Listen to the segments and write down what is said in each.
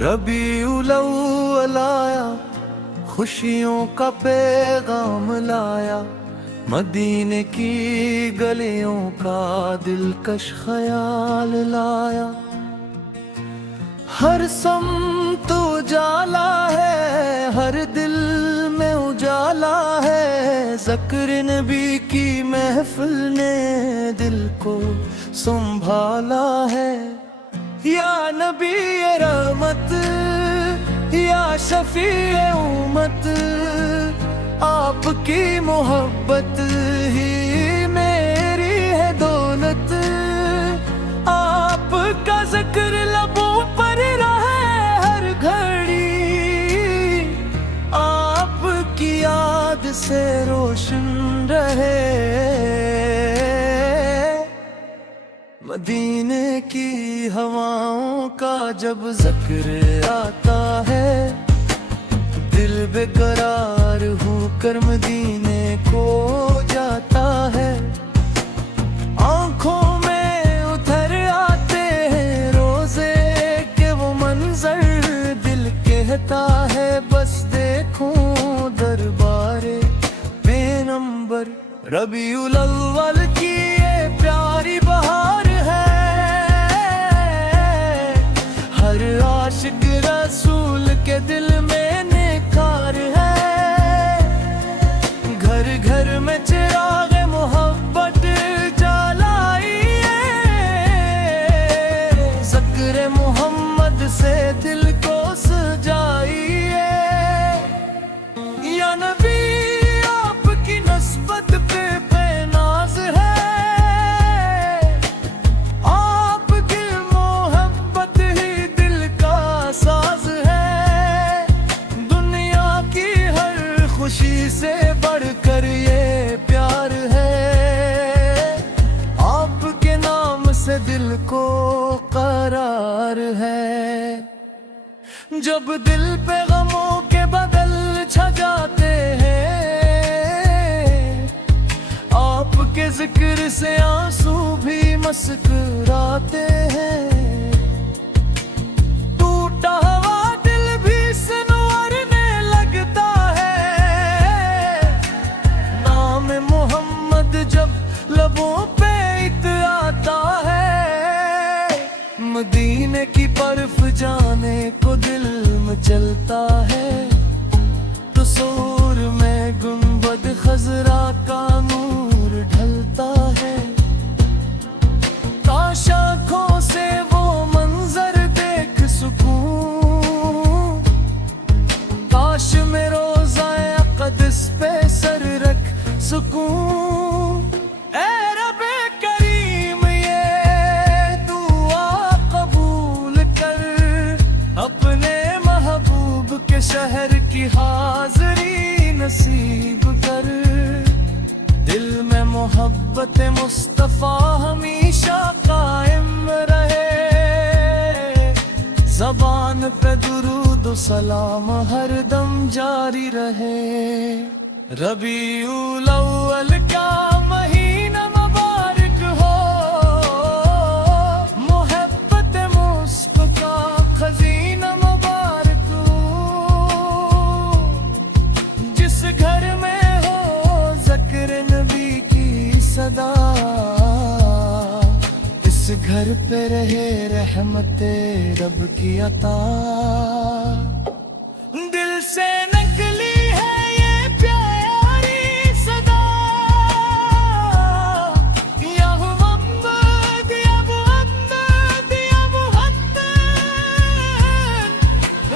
ربیع الاول آیا، خوشیوں کا پیغام لایا، مدینے کی گلیوں کا دلکش خیال لایا۔ ہر سمت اجالا ہے، ہر دل میں اجالا ہے، ذکر نبی کی محفل نے دل کو سنبھالا ہے۔ یا نبی رحمت، یا شفیع امت، آپ کی محبت ہی میری ہے دولت۔ آپ کا ذکر لبوں پر رہے ہر گھڑی، آپ کی یاد سے روشن رہے۔ مدینے کی ہواؤں کا جب ذکر آتا ہے، دل بے قرار ہو کر مدینے کو جاتا ہے۔ آنکھوں میں اتر آتے ہیں روزے کے وہ منظر، دل کہتا ہے بس دیکھوں دربار بے نمبر۔ ربیع الاول کی یہ پیاری بہار ہے، ہر عاشق رسول کے دل میں نکھار ہے۔ گھر گھر میں چراغ محبت جلائیے، ذکر محمد سے دل کو سجائیے۔ یا نبی آپ کی نسبت پہ ناز ہے، آپ کی محبت ہی دل کا ساز ہے۔ دنیا کی ہر خوشی سے بڑھ کر یہ پیار ہے، آپ کے نام سے دل کو قرار ہے۔ جب دل پہ غموں کے بدل چھا جاتے ہیں، آپ کے ذکر سے آنسو بھی مسکراتے ہیں۔ ٹوٹا ہوا دل بھی سنورنے لگتا ہے، نام محمد جب لبوں پہ آتا ہے۔ مدینے کی برف جانے کو دل میں چلتا ہے، تصور میں گنبد خضرا کا نور ڈھلتا ہے۔ کاش آنکھوں سے وہ منظر دیکھ سکوں، کاش میں روضہ اقدس پہ سر رکھ سکوں۔ اے رب کریم یہ دعا قبول کر، اپنے محبوب کے شہر کی حاضری نصیب کر۔ دل میں محبت مصطفیٰ ہمیشہ قائم رہے، زبان پہ درود و سلام ہر دم جاری رہے۔ ربیع الاول کا مہینہ مبارک ہو، محبت مصطفیٰ کا خزینہ مبارک ہو۔ جس گھر میں ہو ذکر نبی کی صدا، اس گھر پہ رہے رحمت رب کی عطا۔ دل سے نکلی ہے یہ پیاری صدا، یا محمد یا محمد یا محمد،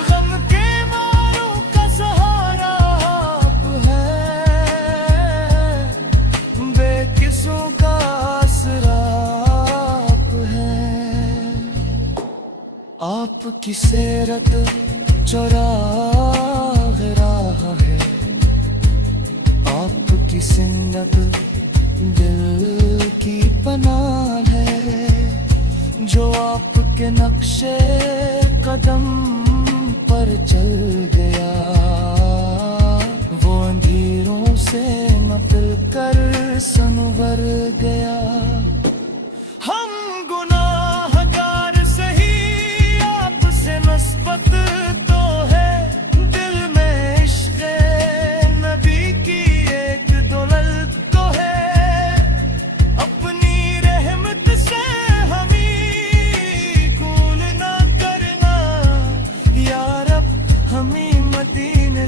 غم کے ماروں کا سہارا آپ ہے، بے قصوں کا آسرا آپ ہے۔ آپ کی سیرت چراغ راہ ہے، آپ کی سنت دل کی پناہ ہے۔ جو آپ کے نقش قدم پر چل گیا، وہ اندھیروں سے نکل کر سنور گیا۔ ہم گناہگار سہی آپ سے نسبت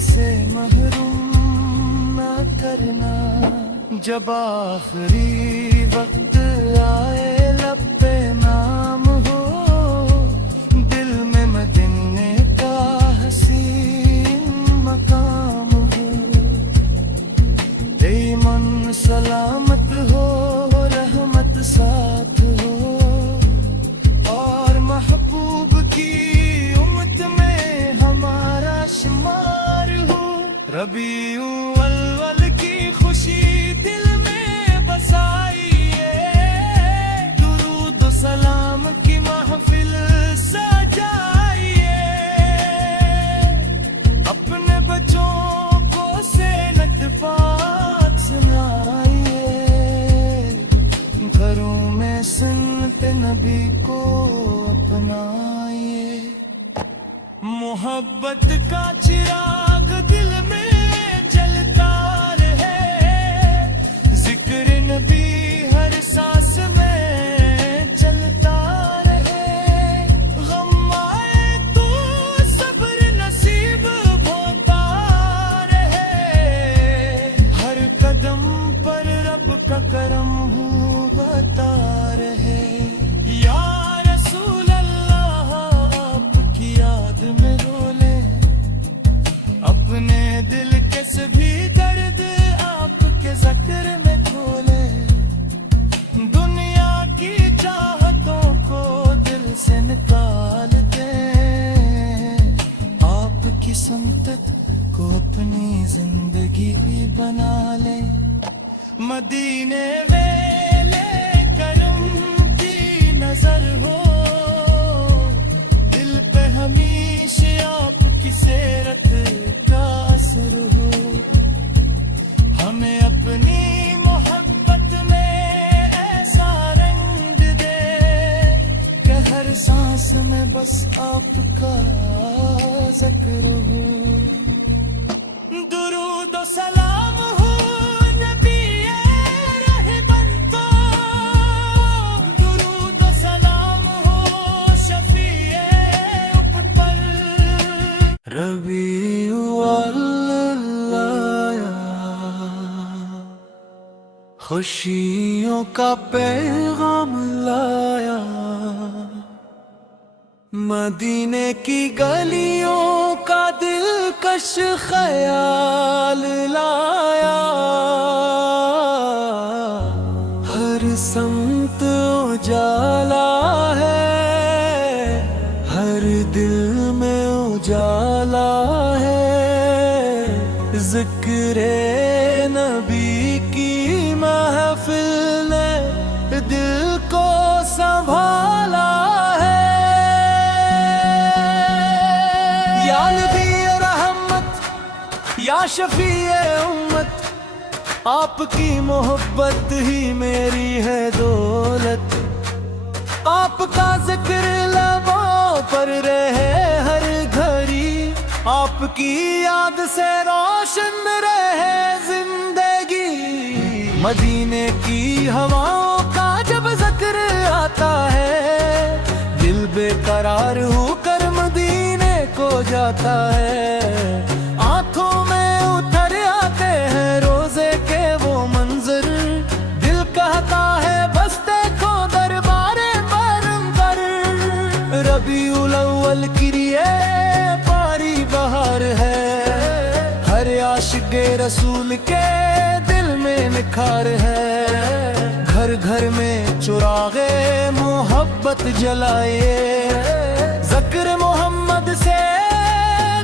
سے محروم نہ کرنا، جب آخری وقت آئے لب پہ نام ہو، دل میں مدینے کا حسین مقام ہو، ایمن سلامت ہو، رحمت ساتھ ہو، اور محبوب کی امت میں ہمارا شمار ہو، ربیع الاول کی خوشی دل میں بسائیے، درود و سلام کی محفل سجائیے، اپنے بچوں کو سینت پاک سنائیے، گھروں میں سنت نبی کو اپنائیے، محبت کا چراغ دل میں جلتا رہے، ذکر نبی ہر سانس میں چلتا رہے، غم آئے تو صبر نصیب ہوتا رہے، ہر قدم پر رب کا کرم ہوتا رہے، یا رسول اللہ آپ کی یاد میں رولے، اپنے دل کے سبھی درد آپ کے ذکر میں کھولے، دنیا کی چاہتوں کو دل سے نکال دیں، آپ کی سمت کو اپنی زندگی بنا لیں، مدینے ویلے کرم کی نظر ہو، دل پہ ہمیشہ آپ کی سیرت کا اثر ہو، ہمیں اپنی محبت میں ایسا رنگ دے کہ ہر سانس میں بس آپ کا ذکر ہو، درود و سلام ہو نبی رہبر کو، درود و سلام ہو شفیع ابتر، ربیع الاول آیا، خوشیوں کا پیغام لایا، مدینے کی گلیوں کا دلکش خیال لایا، ہر سمت اجالا ہے، ہر دل میں اجالا ہے، ذکر نبی کی محفل نے دل کو سنبھالا ہے، یا نبی رحمت یا شفیع امت، آپ کی محبت ہی میری ہے دولت، آپ کا ذکر لبوں پر رہے ہر گھڑی، آپ کی یاد سے روشن رہے زندگی، مدینے کی ہواؤں کا جب ذکر آتا ہے، دل بے قرار ہو کر مدینے کو جاتا ہے، آنکھوں میں اتر آتے ہیں روزے کے وہ منظر، دل کہتا ہے بس دیکھو دربار پیغمبر، ربیع الاول کی یہ پاری بہار ہے، ہر عاشق رسول کے دل میں نکھار ہے، گھر گھر میں چراغ محبت جلائیے، ذکر محمد سے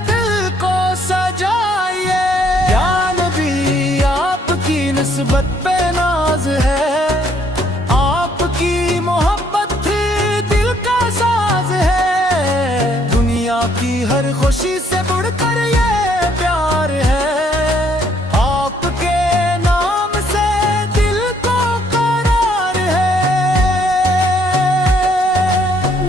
دل کو سجائیے، یا نبی آپ کی نسبت پہ ناز ہے، آپ کی محبت دل کا ساز ہے، دنیا کی ہر خوشی سے بڑھ کر یہ پیار ہے، آپ کے نام سے دل کو قرار ہے،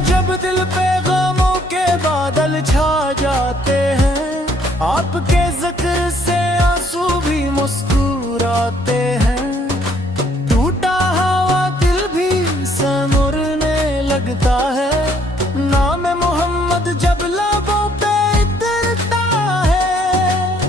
جب دل پہ غموں کے بادل چھا جاتے ہیں، آپ کے ذکر سے آنسو بھی مسکراتے ہیں، ٹوٹا ہوا دل بھی سنورنے لگتا ہے، نام محمد جب لبوں پہ اترتا ہے،